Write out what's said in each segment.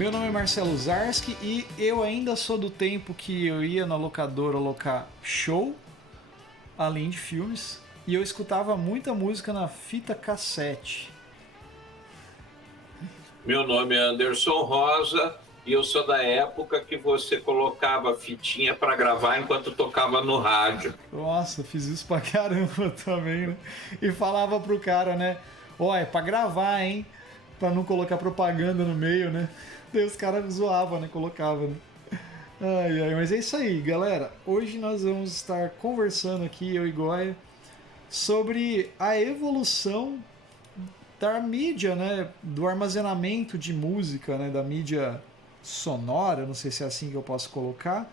Meu nome é Marcelo Zarski e eu ainda sou do tempo que eu ia na locadora alocar show, além de filmes, e eu escutava muita música na fita cassete. Meu nome é Anderson Rosa e eu sou da época que você colocava fitinha para gravar enquanto tocava no rádio. Nossa, fiz isso pra caramba também, né? E falava pro cara, né? Ó, é pra gravar, hein? Pra não colocar propaganda no meio, né? Daí os caras zoavam, né? Colocava, né? Ai, ai, mas é isso aí, galera. Hoje nós vamos estar conversando aqui, eu e Goya, sobre a evolução da mídia, né? Do armazenamento de música, né? Da mídia sonora, não sei se é assim que eu posso colocar.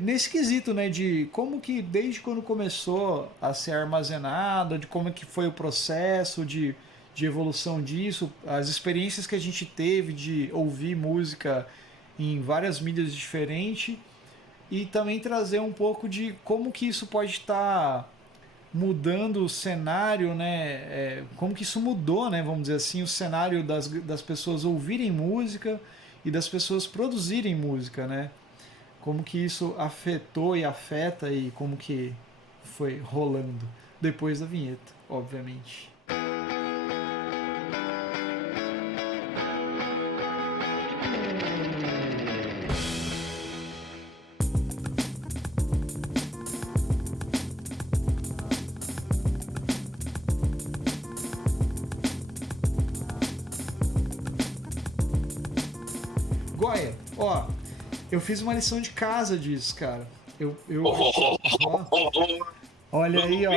Nesse quesito, né, de como que desde quando começou a ser armazenada, de como que foi o processo de evolução disso, as experiências que a gente teve de ouvir música em várias mídias diferentes e também trazer um pouco de como que isso pode estar mudando o cenário, né, como que isso mudou, né, vamos dizer assim, o cenário das pessoas ouvirem música e das pessoas produzirem música, né? Como que isso afetou e afeta e como que foi rolando depois da vinheta, obviamente. Goya, ó, eu fiz uma lição de casa disso, cara. Olha aí, ó.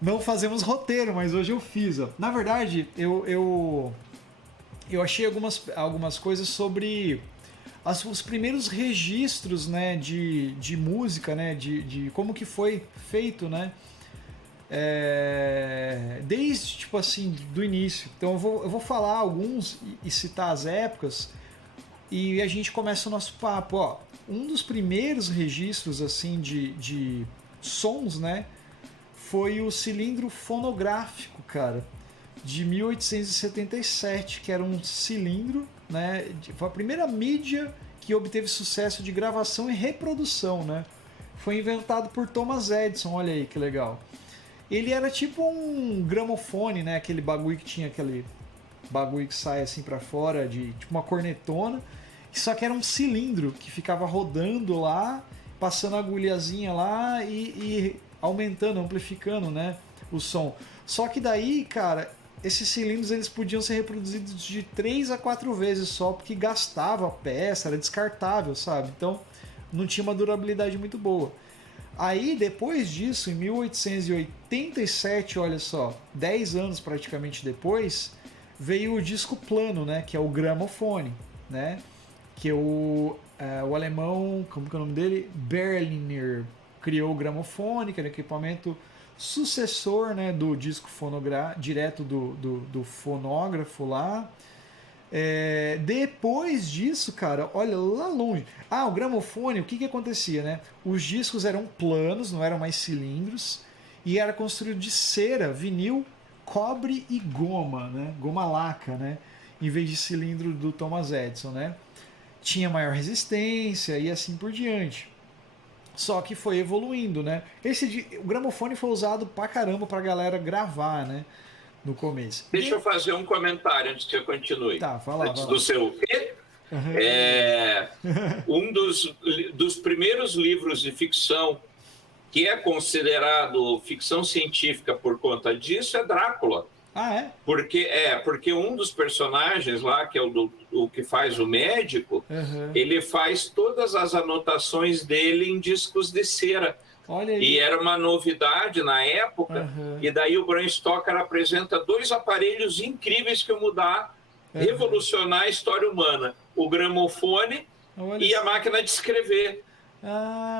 Não fazemos roteiro, mas hoje eu fiz, ó. Na verdade, eu achei algumas coisas sobre os primeiros registros, né, de música, né, de como que foi feito, né, desde, tipo assim, do início. Então eu vou falar alguns e citar as épocas e a gente começa o nosso papo, ó. Um dos primeiros registros, assim, de sons, né, foi o cilindro fonográfico, cara, de 1877, que era um cilindro, né? Foi a primeira mídia que obteve sucesso de gravação e reprodução, né? Foi inventado por Thomas Edison, olha aí que legal. Ele era tipo um gramofone, né? Aquele bagulho que tinha aquele bagulho que sai assim para fora, de tipo uma cornetona, só que era um cilindro que ficava rodando lá, passando a agulhazinha lá e aumentando, amplificando, né, o som. Só que daí, cara, esses cilindros eles podiam ser reproduzidos de 3 a 4 vezes só, porque gastava a peça, era descartável, sabe? Então não tinha uma durabilidade muito boa. Aí, depois disso, em 1887, olha só, 10 anos praticamente depois, veio o disco plano, né, que é o gramofone, né, que o alemão, como que é o nome dele? Berliner criou o gramofone, que era um equipamento sucessor, né, do disco direto do fonógrafo lá. Depois disso, cara, olha lá longe. O gramofone, o que acontecia, né? Os discos eram planos, não eram mais cilindros, e era construído de cera, vinil, cobre e goma, né? Goma laca, né? Em vez de cilindro do Thomas Edison, né? Tinha maior resistência e assim por diante. Só que foi evoluindo, né? O gramofone foi usado pra caramba pra galera gravar, né? No começo. Deixa eu fazer um comentário antes que você continue. Tá, fala. Antes do seu quê? Um dos primeiros livros de ficção que é considerado ficção científica por conta disso é Drácula. Ah, é? Porque um dos personagens lá, que é o que faz o médico, ele faz todas as anotações dele em discos de cera. Olha aí. E era uma novidade na época, e daí o Bram Stoker apresenta 2 aparelhos incríveis que iam mudar, revolucionar a história humana. O gramofone e a máquina de escrever.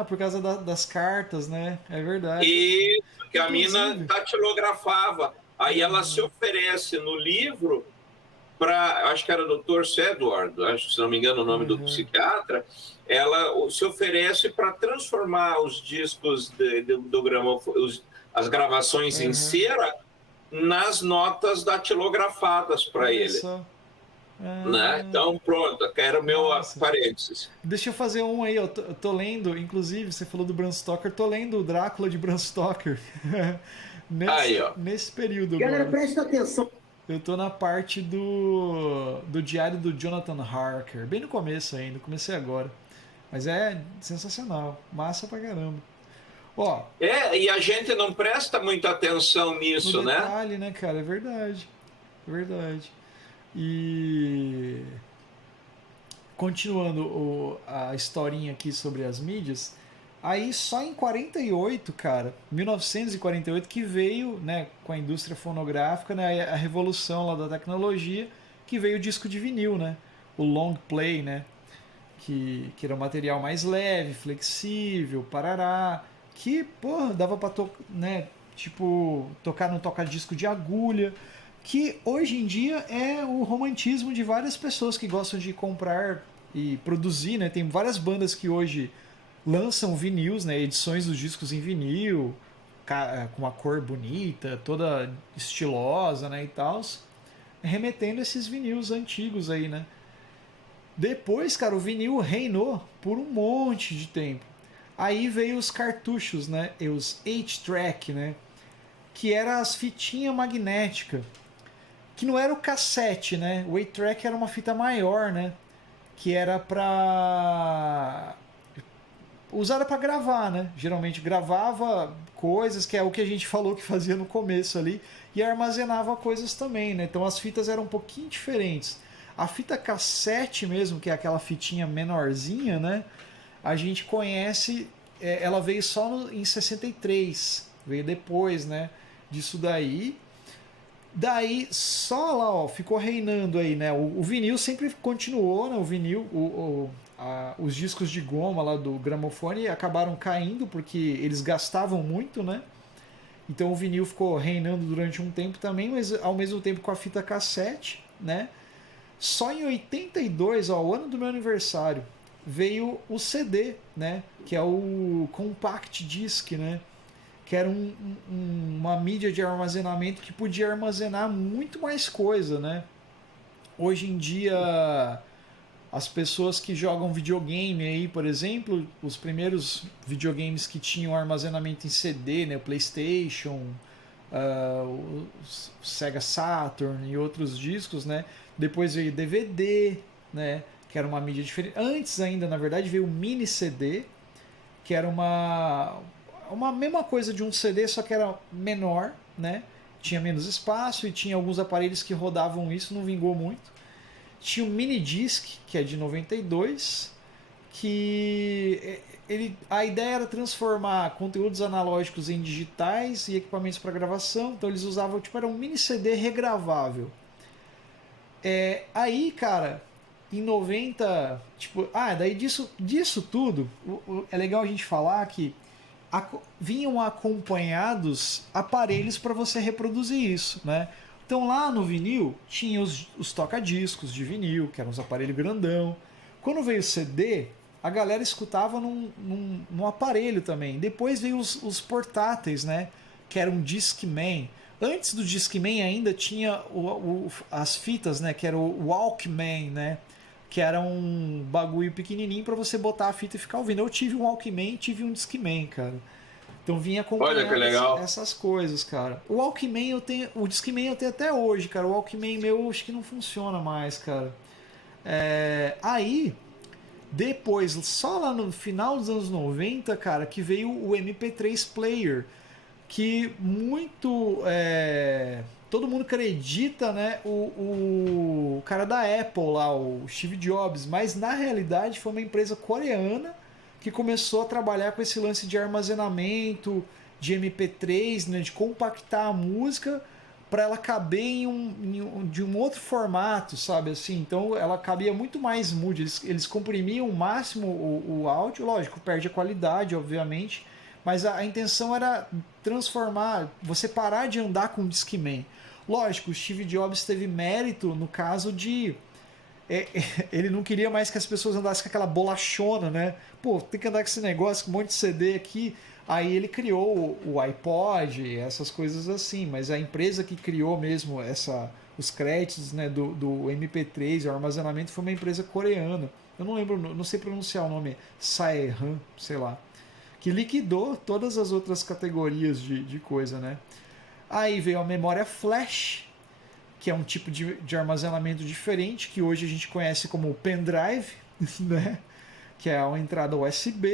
Por causa das cartas, né? É verdade. E que a mina datilografava. Aí ela se oferece no livro para, acho que era o Dr. Sedgwick, acho, se não me engano o nome do psiquiatra, ela se oferece para transformar os discos do gramofone, as gravações em cera, nas notas datilografadas para ele. Só. né? Então, pronto, era o meu Nossa. parênteses. Deixa eu fazer um aí, eu tô lendo, inclusive, você falou do Bram Stoker, tô lendo o Drácula de Bram Stoker Aí, ó. nesse período Galera, agora. presta atenção. Eu tô na parte do diário do Jonathan Harker, bem no começo ainda, comecei agora. Mas é sensacional, massa pra caramba. Ó, E a gente não presta muita atenção nisso, no né? detalhe, né, cara, é verdade. É verdade. E continuando a historinha aqui sobre as mídias, aí só em 48, cara, 1948 que veio, né, com a indústria fonográfica, né, a revolução lá da tecnologia, que veio o disco de vinil, né, o long play, né, que era um material mais leve, flexível, parará, que, porra, dava pra né, tipo, tocar no toca-disco de agulha, que hoje em dia é o romantismo de várias pessoas que gostam de comprar e produzir, né? Tem várias bandas que hoje lançam vinis, né? Edições dos discos em vinil, com uma cor bonita, toda estilosa, né? E tal, remetendo esses vinis antigos aí, né? Depois, cara, o vinil reinou por um monte de tempo. Aí veio os cartuchos, né? E os 8-track, né? Que era as fitinhas magnéticas. Que não era o cassete, né? O 8-track era uma fita maior, né? Que era pra... usada para gravar, né? Geralmente gravava coisas, que é o que a gente falou que fazia no começo ali, e armazenava coisas também, né? Então as fitas eram um pouquinho diferentes. A fita cassete mesmo, que é aquela fitinha menorzinha, né? A gente conhece, ela veio só em 63, veio depois, né? Disso daí. Daí só lá, ó, ficou reinando aí, né? O vinil sempre continuou, né? O vinil, os discos de goma lá do gramofone acabaram caindo porque eles gastavam muito, né? Então o vinil ficou reinando durante um tempo também, mas ao mesmo tempo com a fita cassete, né? Só em 82, ó, o ano do meu aniversário, veio o CD, né? Que é o Compact Disc, né? Que era uma mídia de armazenamento que podia armazenar muito mais coisa, né? Hoje em dia, as pessoas que jogam videogame aí, por exemplo, os primeiros videogames que tinham armazenamento em CD, né? O PlayStation, o Sega Saturn e outros discos, né? Depois veio DVD, né? Que era uma mídia diferente. Antes ainda, na verdade, veio o mini CD, que era uma mesma coisa de um CD, só que era menor, né? Tinha menos espaço e tinha alguns aparelhos que rodavam isso, não vingou muito. Tinha o Mini Disc, que é de 92, que a ideia era transformar conteúdos analógicos em digitais e equipamentos para gravação, então eles usavam, tipo, era um mini CD regravável. Aí, cara, em 90, tipo, daí disso tudo, é legal a gente falar que vinham acompanhados aparelhos para você reproduzir isso, né? Então lá no vinil tinha os toca-discos de vinil, que eram os aparelhos grandão. Quando veio o CD, a galera escutava num aparelho também. Depois veio os portáteis, né? Que era um Discman. Antes do Discman ainda tinha as fitas, né? Que era o Walkman, né? Que era um bagulho pequenininho para você botar a fita e ficar ouvindo. Eu tive um Walkman e tive um Discman, cara. Então vinha acompanhando essas coisas, cara. O Walkman o Discman eu tenho até hoje, cara. O Walkman meu acho que não funciona mais, cara. Aí, depois, só lá no final dos anos 90, cara, que veio o MP3 Player, que todo mundo acredita, né, o cara da Apple lá, o Steve Jobs, mas na realidade foi uma empresa coreana que começou a trabalhar com esse lance de armazenamento de MP3, né, de compactar a música para ela caber de um outro formato, sabe assim? Então ela cabia muito mais mood, eles comprimiam o máximo o áudio, lógico, perde a qualidade, obviamente, mas a intenção era transformar, você parar de andar com o Discman. Lógico, o Steve Jobs teve mérito no caso de ele não queria mais que as pessoas andassem com aquela bolachona, né? Pô, tem que andar com esse negócio, com um monte de CD aqui. Aí ele criou o iPod, essas coisas assim, mas a empresa que criou mesmo os créditos, né, do MP3, o armazenamento, foi uma empresa coreana. Eu não lembro, não sei pronunciar o nome, Saehan, sei lá, que liquidou todas as outras categorias de coisa, né? Aí veio a memória flash, que é um tipo de armazenamento diferente, que hoje a gente conhece como pendrive, né? Que é uma entrada USB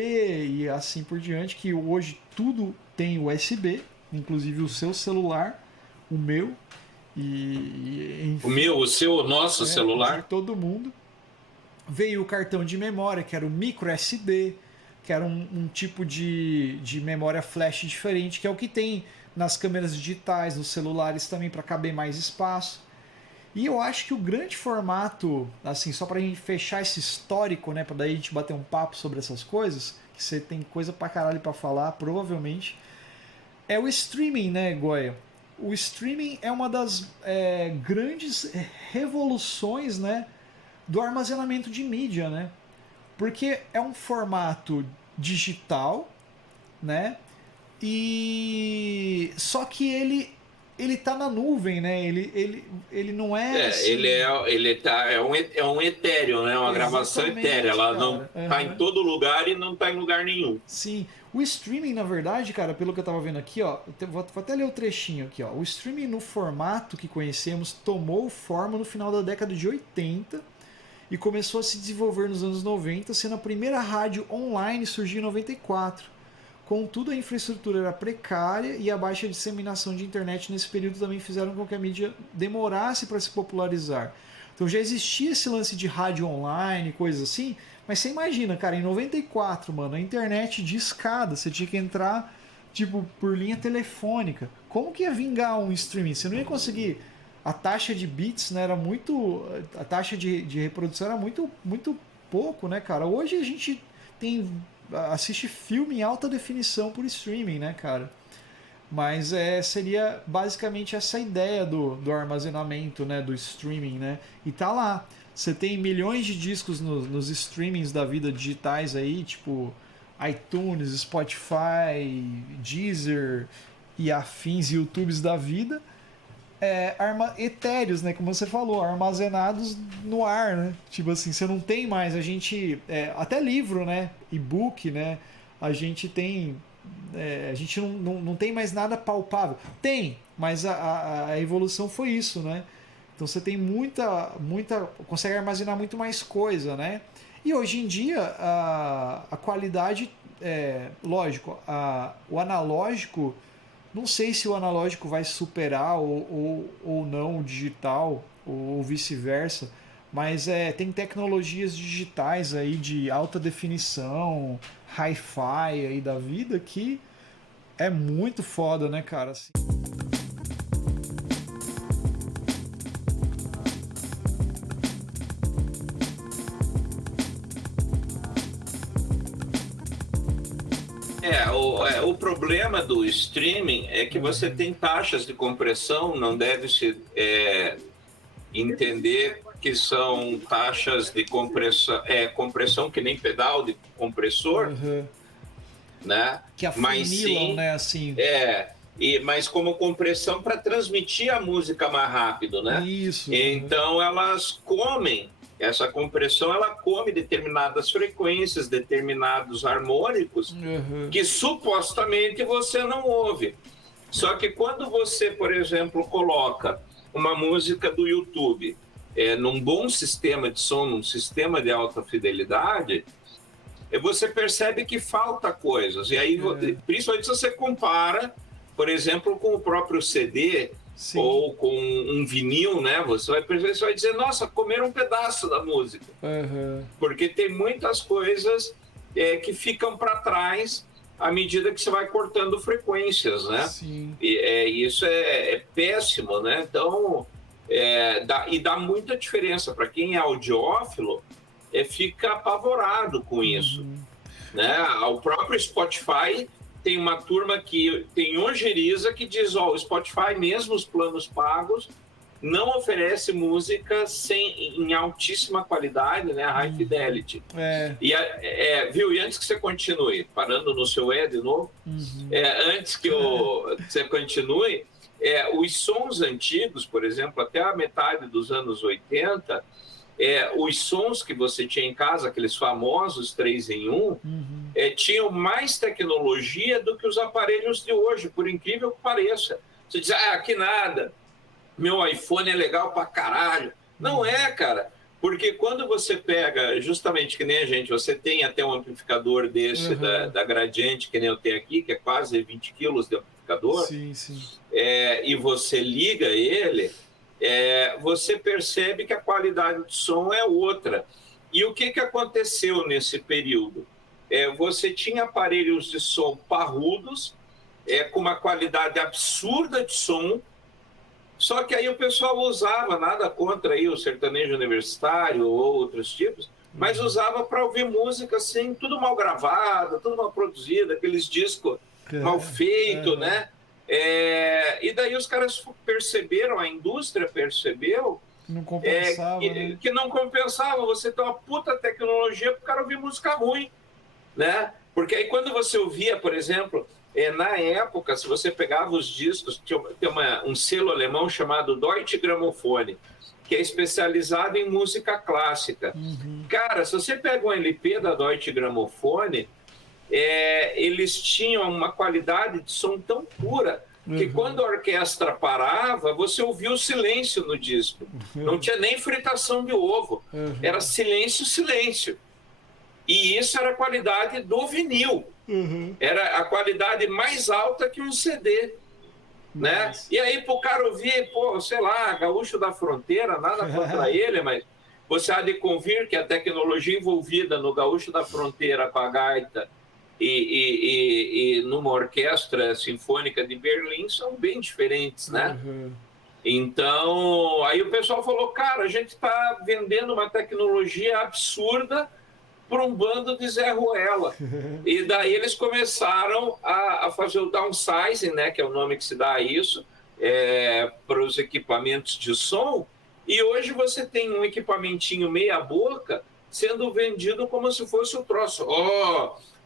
e assim por diante, que hoje tudo tem USB, inclusive o seu celular, o meu, enfim, o meu, o seu, o nosso celular. De todo mundo. Veio o cartão de memória, que era o micro SD, que era um tipo de memória flash diferente, que é o que tem nas câmeras digitais, nos celulares também, para caber mais espaço. E eu acho que o grande formato, assim, só pra gente fechar esse histórico, né, pra daí a gente bater um papo sobre essas coisas, que você tem coisa pra caralho pra falar, provavelmente, é o streaming, né, Goya? O streaming é uma das grandes revoluções, né, do armazenamento de mídia, né? Porque é um formato digital, né? E só que ele tá na nuvem, né? Ele não é assim... é um etéreo, né? Uma gravação etérea. Ela não tá em todo lugar e não tá em lugar nenhum. Sim. O streaming, na verdade, cara, pelo que eu tava vendo aqui, ó, vou até ler o trechinho aqui, ó. O streaming no formato que conhecemos tomou forma no final da década de 80 e começou a se desenvolver nos anos 90, sendo a primeira rádio online surgir em 94. Contudo, a infraestrutura era precária e a baixa disseminação de internet nesse período também fizeram com que a mídia demorasse para se popularizar. Então já existia esse lance de rádio online, coisas assim, mas você imagina, cara, em 94, mano, a internet de escada, você tinha que entrar tipo por linha telefônica. Como que ia vingar um streaming? Você não ia conseguir. A taxa de bits, né, era muito. A taxa de reprodução era muito pouco, né, cara? Hoje a gente assiste filme em alta definição por streaming, né, cara? Mas seria basicamente essa ideia do armazenamento, né, do streaming, né? E tá lá. Você tem milhões de discos nos streamings da vida digitais aí, tipo iTunes, Spotify, Deezer e afins, YouTubes da vida. Etéreos, né? Como você falou, armazenados no ar, né? Tipo assim, você não tem mais. A gente. Até livro, né? E-book, né? A gente tem. A gente não tem mais nada palpável. Tem, mas a evolução foi isso, né? Então você tem muita. Consegue armazenar muito mais coisa, né? E hoje em dia a qualidade. Lógico, o analógico. Não sei se o analógico vai superar ou não o digital, ou vice-versa, mas tem tecnologias digitais aí de alta definição, hi-fi aí da vida que é muito foda, né, cara? Assim. O problema do streaming é que você tem taxas de compressão, não deve-se entender que são taxas de compressão que nem pedal de compressor, né? Que afunilam, né? Assim. Mas como compressão para transmitir a música mais rápido, né? Isso. Então elas comem. Essa compressão ela come determinadas frequências, determinados harmônicos que supostamente você não ouve. Só que quando você, por exemplo, coloca uma música do YouTube num bom sistema de som, num sistema de alta fidelidade, você percebe que falta coisas. E aí, principalmente se você compara, por exemplo, com o próprio CD. Sim. Ou com um vinil, né? Você vai perceber, você vai dizer, nossa, comeram um pedaço da música. Porque tem muitas coisas que ficam para trás à medida que você vai cortando frequências, né? Sim. E isso é péssimo, né? Então, dá muita diferença. Para quem é audiófilo, fica apavorado com isso. Né? O próprio Spotify... Tem uma turma que tem ojeriza que diz, o Spotify, mesmo os planos pagos, não oferece música em altíssima qualidade, né? High fidelity. Viu? E antes que você continue, parando no seu de novo, antes que você continue, os sons antigos, por exemplo, até a metade dos anos 80, os sons que você tinha em casa, aqueles famosos 3 em 1, tinham mais tecnologia do que os aparelhos de hoje, por incrível que pareça. Você diz, que nada, meu iPhone é legal pra caralho. Não é, cara. Porque quando você pega, justamente que nem a gente, você tem até um amplificador desse da Gradiente, que nem eu tenho aqui, que é quase 20 quilos de amplificador, sim, sim. E você liga ele, você percebe que a qualidade do som é outra. E o que aconteceu nesse período? Você tinha aparelhos de som parrudos, com uma qualidade absurda de som, só que aí o pessoal usava, nada contra aí o sertanejo universitário ou outros tipos, mas usava para ouvir música assim, tudo mal gravado, tudo mal produzido, aqueles discos mal feitos, né? E daí os caras perceberam, a indústria percebeu não compensava, né? que não compensava você ter uma puta tecnologia para o cara ouvir música ruim, né? Porque aí quando você ouvia, por exemplo, na época, se você pegava os discos, tem um selo alemão chamado Deutsche Grammophon, que é especializado em música clássica. Cara, se você pega um LP da Deutsche Grammophon, eles tinham uma qualidade de som tão pura que quando a orquestra parava, você ouvia o silêncio no disco. Não tinha nem fritação de ovo. Era silêncio, silêncio. E isso era a qualidade do vinil. Era a qualidade mais alta que um CD. Né? E aí, pro cara ouvir, sei lá, Gaúcho da Fronteira, nada contra ele, mas você há de convir que a tecnologia envolvida no Gaúcho da Fronteira com a gaita e numa orquestra sinfônica de Berlim são bem diferentes, né? Então, aí o pessoal falou, cara, a gente está vendendo uma tecnologia absurda para um bando de Zé Ruela. E daí eles começaram a fazer o downsizing, né, que é o nome que se dá a isso, para os equipamentos de som, e hoje você tem um equipamentinho meia boca sendo vendido como se fosse o troço.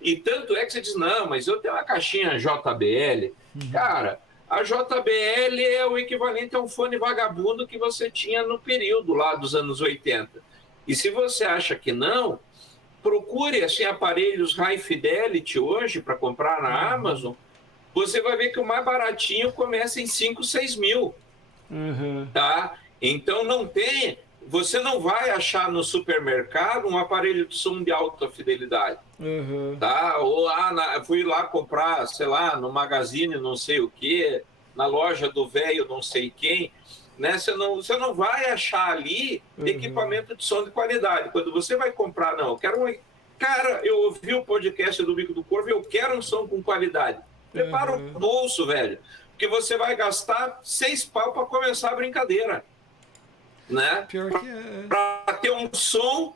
E tanto é que você diz, não, mas eu tenho uma caixinha JBL. Cara, a JBL é o equivalente a um fone vagabundo que você tinha no período lá dos anos 80. E se você acha que não, procure assim, aparelhos High Fidelity hoje para comprar na Amazon, você vai ver que o mais baratinho começa em 5, 6 mil. Tá? Então você não vai achar no supermercado um aparelho de som de alta fidelidade. Tá? Ou fui lá comprar, sei lá, no Magazine não sei o quê, na loja do velho não sei quem. Né? Você não vai achar ali equipamento de som de qualidade. Quando você vai comprar, não, eu quero Cara, eu ouvi o podcast do Bico do Corvo e eu quero um som com qualidade. Prepara o bolso, velho, porque você vai gastar 6 pau para começar a brincadeira. Né? Pior que é. Para ter um som,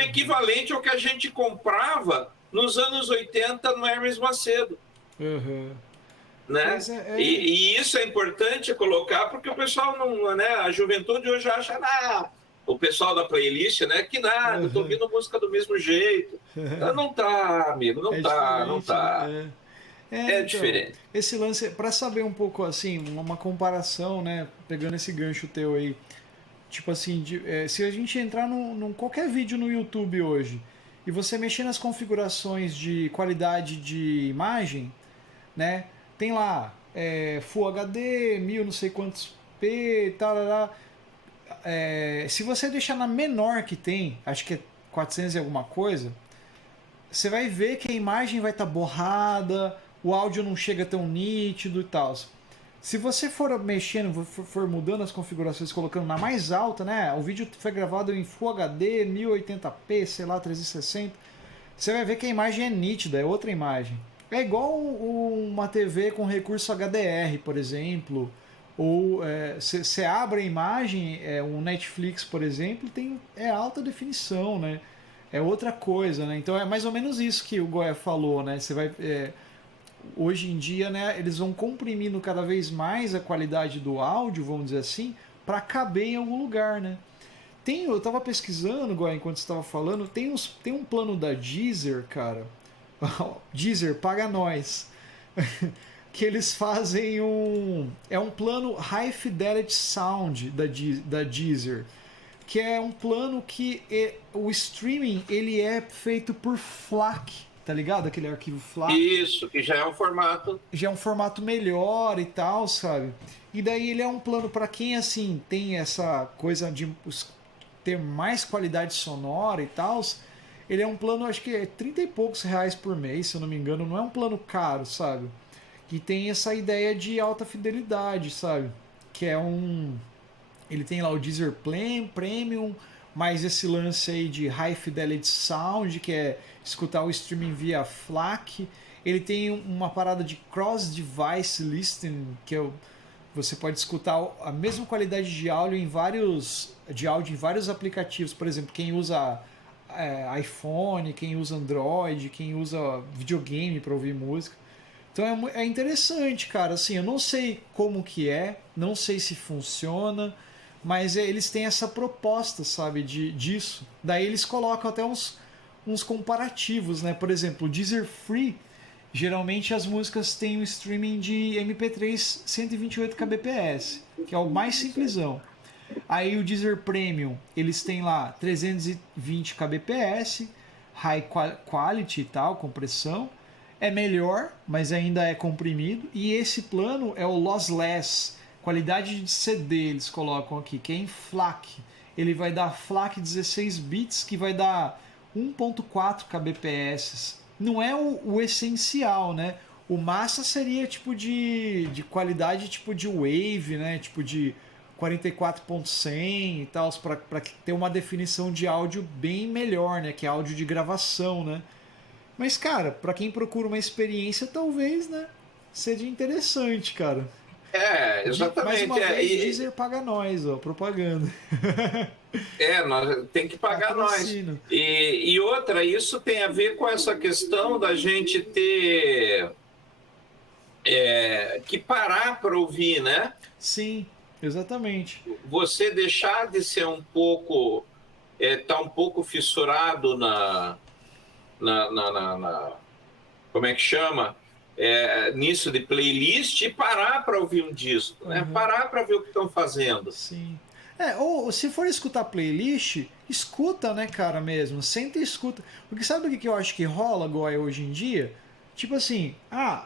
equivalente ao que a gente comprava nos anos 80 no Hermes Macedo. Né? E isso é importante colocar porque o pessoal não, né? A juventude hoje acha o pessoal da playlist, né? Que nada, eu tô ouvindo música do mesmo jeito. Não tá, amigo, não tá. Então, diferente. Esse lance, para saber um pouco assim, uma comparação, né? Pegando esse gancho teu aí, tipo assim, se a gente entrar num qualquer vídeo no YouTube hoje e você mexer nas configurações de qualidade de imagem, né? Tem lá Full HD, 1000 não sei quantos P, tal. Se você deixar na menor que tem, acho que é 400 e alguma coisa, você vai ver que a imagem vai estar borrada, o áudio não chega tão nítido e tal. Se você for mexendo, for mudando as configurações, colocando na mais alta, né? O vídeo foi gravado em Full HD, 1080p, sei lá, 360. Você vai ver que a imagem é nítida, é outra imagem. É igual uma TV com recurso HDR, por exemplo. Ou você abre a imagem, um Netflix, por exemplo, é alta definição, né? É outra coisa, né? Então é mais ou menos isso que o Goya falou, né? Você vai... hoje em dia, né, eles vão comprimindo cada vez mais a qualidade do áudio, vamos dizer assim, para caber em algum lugar, né? Eu estava pesquisando, Goya, enquanto você estava falando, tem um plano da Deezer, cara. Deezer, paga nós. que eles fazem é um plano High Fidelity Sound da Deezer, que é um plano que o streaming ele é feito por FLAC, tá ligado? Aquele arquivo FLAC. Isso, que já é um formato. Já é um formato melhor e tal, sabe? E daí ele é um plano para quem assim tem essa coisa de ter mais qualidade sonora e tal. Ele é um plano, acho que é 30 e poucos reais por mês, se eu não me engano. Não é um plano caro, sabe? Que tem essa ideia de alta fidelidade, sabe? Que é ele tem lá o Deezer Premium, mais esse lance aí de High Fidelity Sound, que é escutar o streaming via FLAC. Ele tem uma parada de Cross Device Listening, que você pode escutar a mesma qualidade de áudio em vários aplicativos. Por exemplo, quem usa iPhone, quem usa Android, quem usa videogame para ouvir música. Então é interessante, cara. Assim, eu não sei como que não sei se funciona, mas eles têm essa proposta, sabe, disso. Daí eles colocam até uns comparativos, né? Por exemplo, o Deezer Free, geralmente as músicas têm um streaming de MP3 128 kbps, que é o mais simplesão. Aí o Deezer Premium, eles têm lá 320 kbps, high quality e tal, compressão. É melhor, mas ainda é comprimido. E esse plano é o lossless, qualidade de CD, eles colocam aqui, que é em FLAC. Ele vai dar FLAC 16 bits, que vai dar 1.4 kbps. Não é o essencial, né? O massa seria tipo de qualidade tipo de wave, né? Tipo de 44.100 e tal, para ter uma definição de áudio bem melhor, né? Que é áudio de gravação, né? Mas, cara, para quem procura uma experiência, talvez, né? Seja interessante, cara. Exatamente. Mais uma vez, Deezer paga nós, ó, propaganda. Tem que pagar nós. E outra, isso tem a ver com essa questão da gente ter que parar para ouvir, né? Sim, exatamente. Você deixar de ser um pouco, tá um pouco fissurado como é que chama? Nisso de playlist e parar para ouvir um disco, né? Parar para ver o que estão fazendo. Sim. Ou se for escutar playlist, escuta, né, cara, mesmo. Senta e escuta. Porque sabe o que eu acho que rola, Goya, hoje em dia? Tipo assim,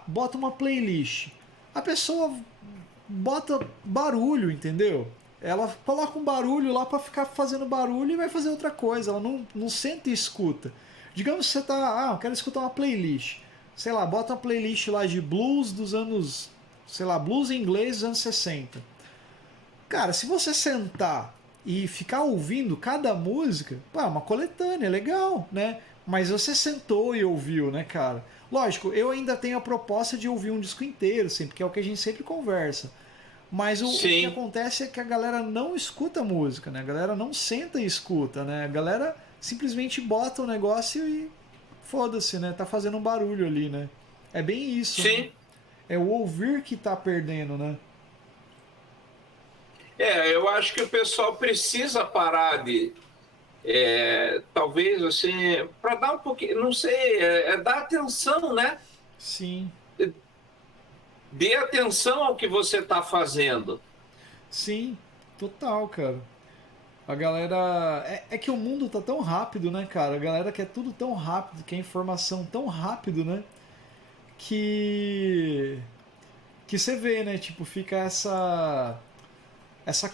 bota uma playlist. A pessoa bota barulho, entendeu? Ela coloca um barulho lá para ficar fazendo barulho e vai fazer outra coisa. Ela não senta e escuta. Digamos que você tá, eu quero escutar uma playlist. Sei lá, bota uma playlist lá de blues dos anos, sei lá, blues em inglês dos anos 60. Cara, se você sentar e ficar ouvindo cada música, é uma coletânea, legal, né? Mas você sentou e ouviu, né, cara? Lógico, eu ainda tenho a proposta de ouvir um disco inteiro, assim, porque é o que a gente sempre conversa. Mas o que acontece é que a galera não escuta música, né? A galera não senta e escuta, né? A galera simplesmente bota o negócio e foda-se, né? Tá fazendo um barulho ali, né? É bem isso. Sim. Né? É o ouvir que tá perdendo, né? Eu acho que o pessoal precisa parar de, talvez assim, para dar um pouquinho, não sei, dar atenção, né? Sim. Dê atenção ao que você está fazendo. Sim, total, cara. A galera. É que o mundo tá tão rápido, né, cara? A galera quer tudo tão rápido, quer informação tão rápido, né? Que você vê, né? Tipo, fica essa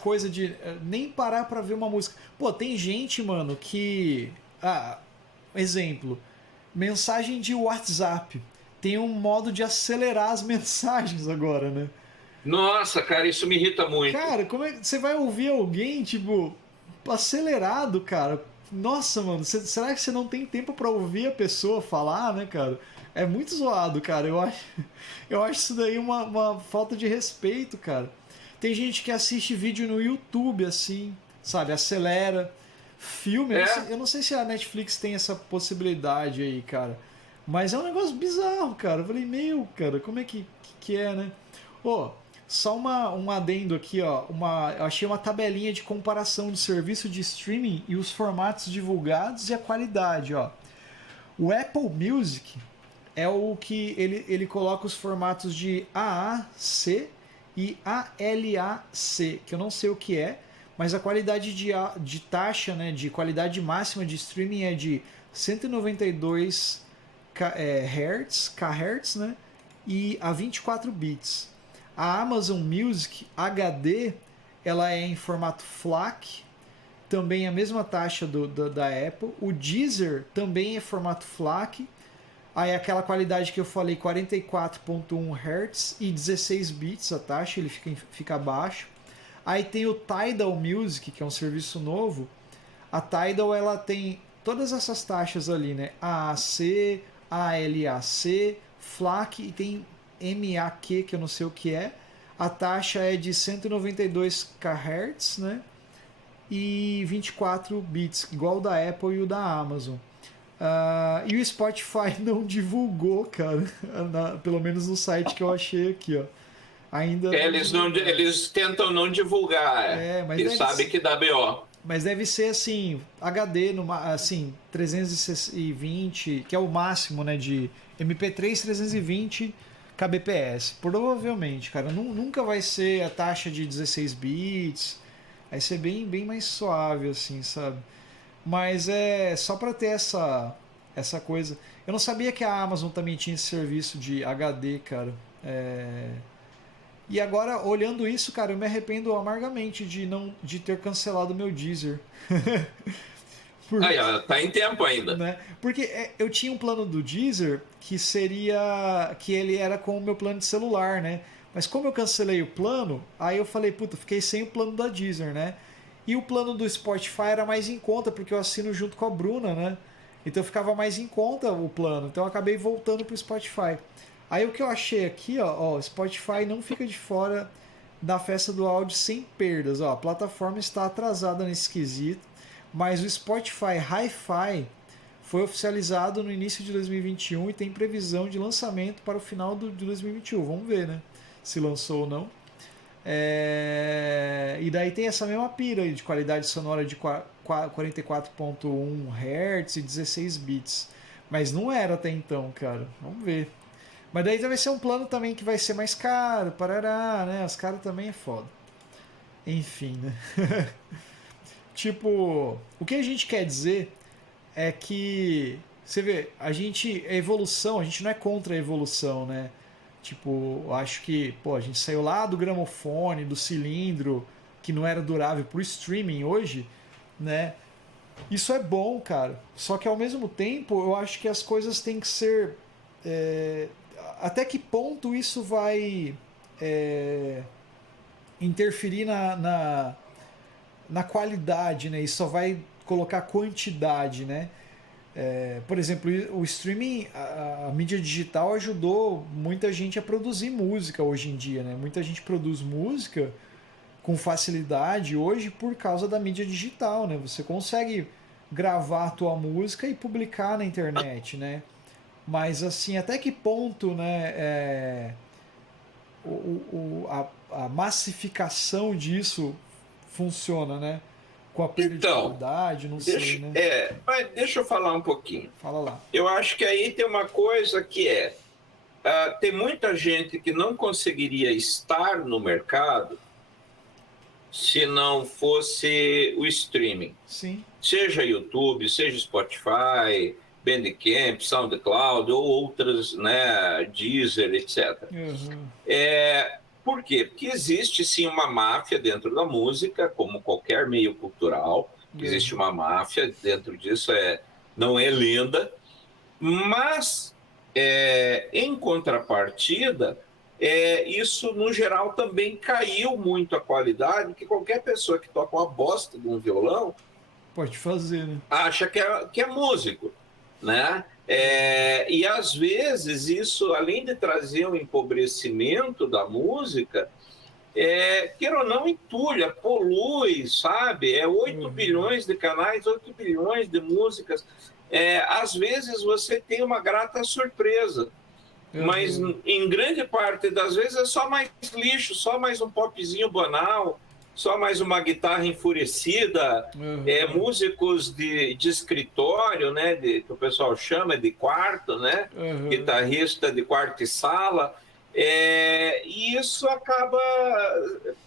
coisa de nem parar pra ver uma música. Pô, tem gente, mano, que. Exemplo. Mensagem de WhatsApp. Tem um modo de acelerar as mensagens agora, né? Nossa, cara, isso me irrita muito. Cara, como é que você vai ouvir alguém, tipo, acelerado, cara? Nossa, mano, será que você não tem tempo pra ouvir a pessoa falar, né, cara? É muito zoado, cara. Eu acho isso daí uma falta de respeito, cara. Tem gente que assiste vídeo no YouTube, assim, sabe? Acelera. Filme, eu não sei se a Netflix tem essa possibilidade aí, cara. Mas é um negócio bizarro, cara. Eu falei, cara, como é que é, né? Só um adendo aqui, ó. Eu achei uma tabelinha de comparação do serviço de streaming e os formatos divulgados e a qualidade, ó. O Apple Music é o que ele coloca os formatos de AAC e ALAC, que eu não sei o que é, mas a qualidade de taxa, né, de qualidade máxima de streaming é de 192 kHz, né, e a 24 bits. A Amazon Music HD, ela é em formato FLAC, também a mesma taxa da Apple. O Deezer também é formato FLAC. Aí aquela qualidade que eu falei, 44.1 Hz e 16 bits a taxa, ele fica abaixo. Aí tem o Tidal Music, que é um serviço novo. A Tidal, ela tem todas essas taxas ali, né? AAC, ALAC, FLAC e tem MAQ, que eu não sei o que é. A taxa é de 192 kHz, né? E 24 bits, igual o da Apple e o da Amazon. E o Spotify não divulgou, cara, pelo menos no site que eu achei aqui, ó. Ainda eles tentam não divulgar, mas eles sabem que dá BO. Mas deve ser assim, HD, assim, 320, que é o máximo, né, de MP3 320 kbps. Provavelmente, cara, nunca vai ser a taxa de 16 bits. Vai ser bem mais suave, assim, sabe? Mas é só para ter essa coisa. Eu não sabia que a Amazon também tinha esse serviço de HD, cara. E agora, olhando isso, cara, eu me arrependo amargamente de ter cancelado meu Deezer. Tá em tempo ainda. Né? Porque eu tinha um plano do Deezer que ele era com o meu plano de celular, né? Mas como eu cancelei o plano, aí eu falei, puta, fiquei sem o plano da Deezer, né? E o plano do Spotify era mais em conta, porque eu assino junto com a Bruna, né? Então ficava mais em conta o plano. Então eu acabei voltando pro Spotify. Aí o que eu achei aqui, ó, Spotify não fica de fora da festa do áudio sem perdas. Ó, a plataforma está atrasada nesse quesito, mas o Spotify Hi-Fi foi oficializado no início de 2021 e tem previsão de lançamento para o final de 2021. Vamos ver, né? Se lançou ou não. E daí tem essa mesma pira de qualidade sonora de 44.1 Hz e 16 bits. Mas não era até então, cara. Vamos ver. Mas daí vai ser um plano também que vai ser mais caro, parará, né? Os caras também é foda. Enfim, né? Tipo, o que a gente quer dizer é que, você vê, a evolução, a gente não é contra a evolução, né? Tipo, eu acho que, a gente saiu lá do gramofone, do cilindro, que não era durável, pro streaming hoje, né? Isso é bom, cara. Só que ao mesmo tempo, eu acho que as coisas têm que ser... até que ponto isso vai interferir na qualidade, né? E só vai colocar quantidade, né? Por exemplo, o streaming, a mídia digital ajudou muita gente a produzir música hoje em dia, né? Muita gente produz música com facilidade hoje por causa da mídia digital, né? Você consegue gravar a tua música e publicar na internet, né? Mas assim, até que ponto, né, a massificação disso funciona, né? Com a perda de qualidade, não sei, né? Mas deixa eu falar um pouquinho. Fala lá. Eu acho que aí tem uma coisa que tem muita gente que não conseguiria estar no mercado se não fosse o streaming. Sim. Seja YouTube, seja Spotify, Bandcamp, SoundCloud ou outras, né, Deezer, etc. Uhum. Por quê? Porque existe sim uma máfia dentro da música, como qualquer meio cultural, existe uma máfia dentro disso, não é lenda, mas em contrapartida, isso no geral também caiu muito a qualidade, que qualquer pessoa que toca uma bosta de um violão pode fazer, né? Acha que é músico, né? E às vezes isso, além de trazer um empobrecimento da música, queira ou não, entulha, polui, sabe? 8 bilhões de canais, 8 bilhões de músicas. Às vezes você tem uma grata surpresa, mas em grande parte das vezes é só mais lixo, só mais um popzinho banal, só mais uma guitarra enfurecida, músicos de escritório, né, que o pessoal chama de quarto, né, guitarrista de quarto e sala, e isso acaba,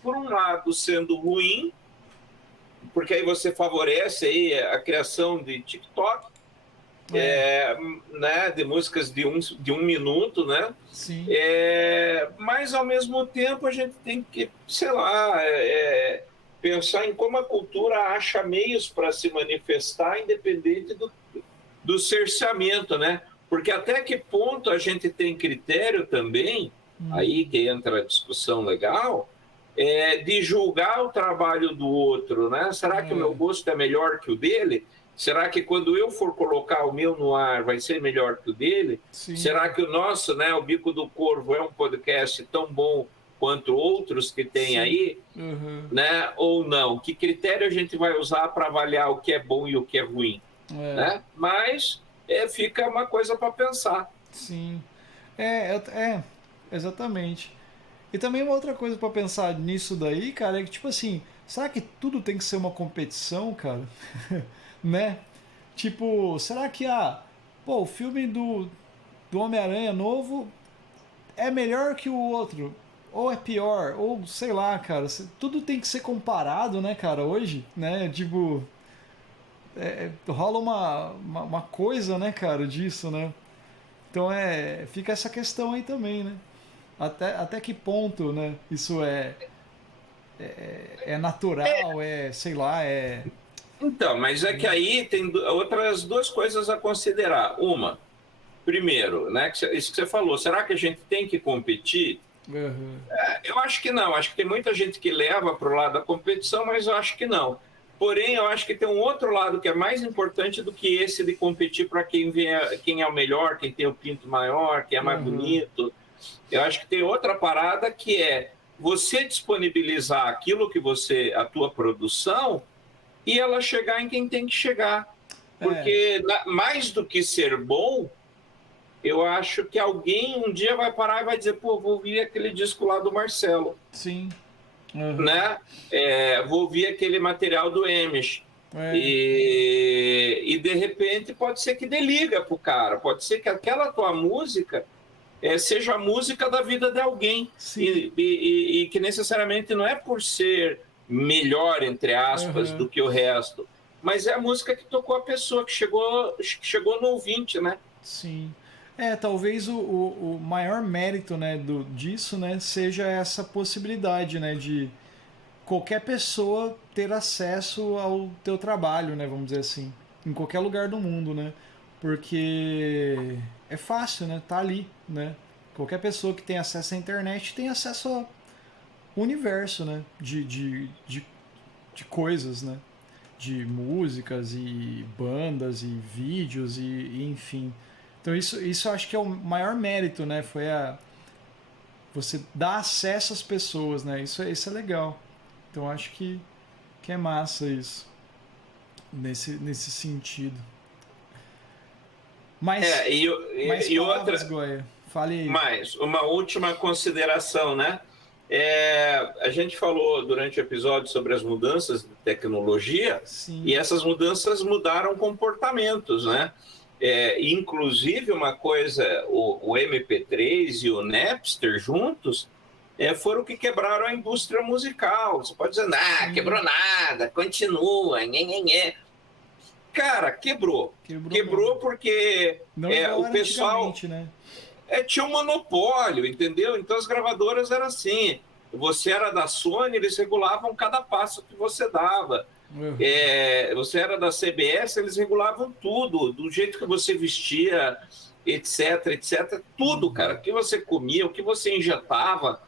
por um lado, sendo ruim, porque aí você favorece aí a criação de TikTok, né, de músicas de um minuto, né? Sim. Mas, ao mesmo tempo, a gente tem que, sei lá, pensar em como a cultura acha meios para se manifestar, independente do cerceamento, né? Porque até que ponto a gente tem critério também, aí que entra a discussão legal, de julgar o trabalho do outro, né? Será que o meu gosto é melhor que o dele? Será que quando eu for colocar o meu no ar vai ser melhor que o dele? Sim. Será que o nosso, né, o Bico do Corvo, é um podcast tão bom quanto outros que tem aí? Né? Ou não? Que critério a gente vai usar para avaliar o que é bom e o que é ruim? Né? Mas fica uma coisa para pensar. Sim. Exatamente. E também uma outra coisa para pensar nisso daí, cara, é que tipo assim, será que tudo tem que ser uma competição, cara? Né? Tipo, será que o filme do Homem-Aranha novo é melhor que o outro? Ou é pior? Ou sei lá, cara, tudo tem que ser comparado, né, cara, hoje, né? Tipo, rola uma coisa, né, cara, disso, né? Então fica essa questão aí também, né? Até que ponto, né? Isso é natural, sei lá, Então, mas é que aí tem outras duas coisas a considerar. Uma, primeiro, né, isso que você falou, será que a gente tem que competir? Eu acho que não. Acho que tem muita gente que leva para o lado da competição, mas eu acho que não. Porém, eu acho que tem um outro lado que é mais importante do que esse de competir para quem é o melhor, quem tem o pinto maior, quem é mais bonito. Eu acho que tem outra parada que é você disponibilizar aquilo que a tua produção, e ela chegar em quem tem que chegar. Porque mais do que ser bom, eu acho que alguém um dia vai parar e vai dizer, pô, vou ouvir aquele disco lá do Marcelo. Sim. Né? Vou ouvir aquele material do Emish. E de repente pode ser que dê liga pro cara, pode ser que aquela tua música seja a música da vida de alguém. E que necessariamente não é por ser melhor, entre aspas, do que o resto, mas é a música que tocou a pessoa, que chegou no ouvinte, né? Sim. Talvez o maior mérito, né, disso, né, seja essa possibilidade, né, de qualquer pessoa ter acesso ao teu trabalho, né, vamos dizer assim, em qualquer lugar do mundo, né, porque é fácil, né, tá ali, né, qualquer pessoa que tem acesso à internet tem acesso ao universo, né, de coisas, né, de músicas e bandas e vídeos e enfim. Então isso eu acho que é o maior mérito, né? Foi você dar acesso às pessoas, né? Isso é legal. Então acho que é massa isso. Nesse sentido. Mas e outra, Goya. Fale aí. Mais uma última consideração, né? A gente falou durante o episódio sobre as mudanças de tecnologia. Sim. E essas mudanças mudaram comportamentos, né? Inclusive, uma coisa, o MP3 e o Napster juntos foram que quebraram a indústria musical. Você pode dizer, quebrou nada, continua, nhê. Cara, quebrou porque o pessoal né? Tinha um monopólio, entendeu? Então as gravadoras eram assim. Você era da Sony, eles regulavam cada passo que você dava. Você era da CBS, eles regulavam tudo, do jeito que você vestia, etc. Tudo, cara. O que você comia, o que você injetava,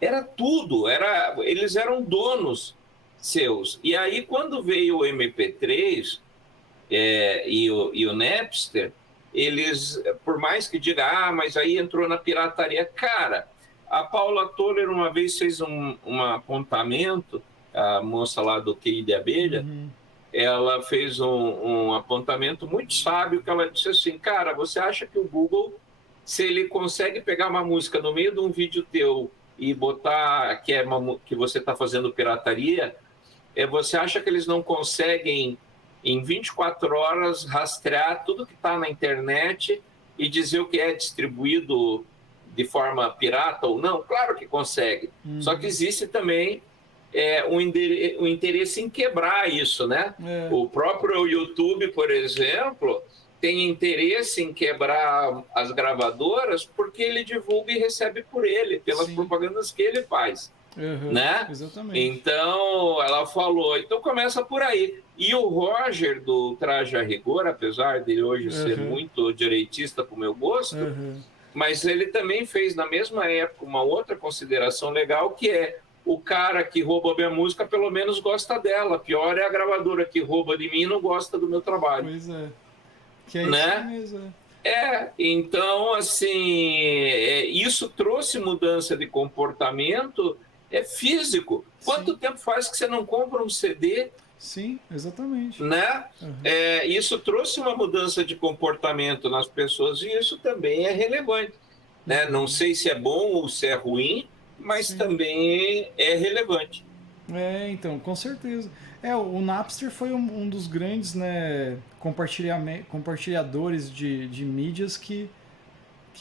era tudo. Eles eram donos seus. E aí, quando veio o MP3 e o Napster, eles, por mais que diga, mas aí entrou na pirataria. Cara, a Paula Toller uma vez fez um apontamento, a moça lá do QI de Abelha, ela fez um apontamento muito sábio, que ela disse assim, cara, você acha que o Google, se ele consegue pegar uma música no meio de um vídeo teu e botar que você está fazendo pirataria, você acha que eles não conseguem, em 24 horas, rastrear tudo que está na internet e dizer o que é distribuído de forma pirata ou não? Claro que consegue. Só que existe também um interesse em quebrar isso, né? O próprio YouTube, por exemplo, tem interesse em quebrar as gravadoras porque ele divulga e recebe por ele, pelas propagandas que ele faz. Né? Exatamente. Então, ela falou, então começa por aí. E o Roger, do Traje a Rigor, apesar de hoje ser muito direitista para o meu gosto, mas ele também fez, na mesma época, uma outra consideração legal, que é o cara que rouba minha música, pelo menos gosta dela. Pior é a gravadora que rouba de mim e não gosta do meu trabalho. Pois é. Que é né? isso mesmo, Então, assim, isso trouxe mudança de comportamento físico. Quanto tempo faz que você não compra um CD? Sim, exatamente. Né? Isso trouxe uma mudança de comportamento nas pessoas e isso também é relevante. Né? Não sei se é bom ou se é ruim, mas também é relevante. Então, com certeza. O Napster foi um dos grandes, né, compartilhadores de mídias que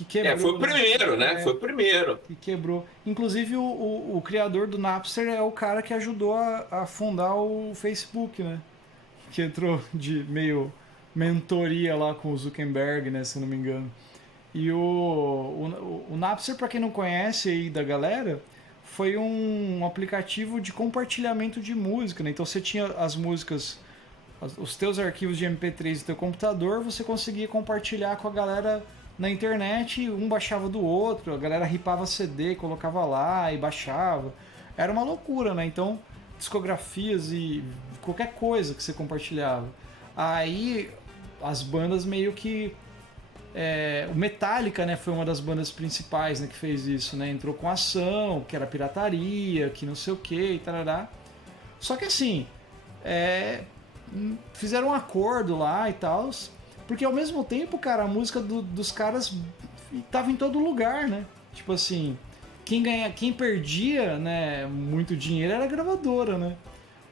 quebrou. Foi o primeiro, né? Foi o primeiro. Que quebrou. Inclusive, o criador do Napster é o cara que ajudou a fundar o Facebook, né? Que entrou de meio mentoria lá com o Zuckerberg, né, se eu não me engano. E o Napster, para quem não conhece aí da galera, foi um aplicativo de compartilhamento de música, né? Então você tinha as músicas, os teus arquivos de MP3 do teu computador, você conseguia compartilhar com a galera na internet, um baixava do outro, a galera ripava CD, colocava lá e baixava. Era uma loucura, né? Então, discografias e qualquer coisa que você compartilhava. Aí as bandas meio que... o Metallica, né, foi uma das bandas principais, né, que fez isso, né? Entrou com ação, que era pirataria, que não sei o que e tarará. Só que assim, fizeram um acordo lá e tal, porque ao mesmo tempo, cara, a música dos caras tava em todo lugar, né? Tipo assim, quem perdia, né, muito dinheiro era a gravadora, né?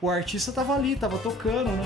O artista tava ali, tava tocando, né?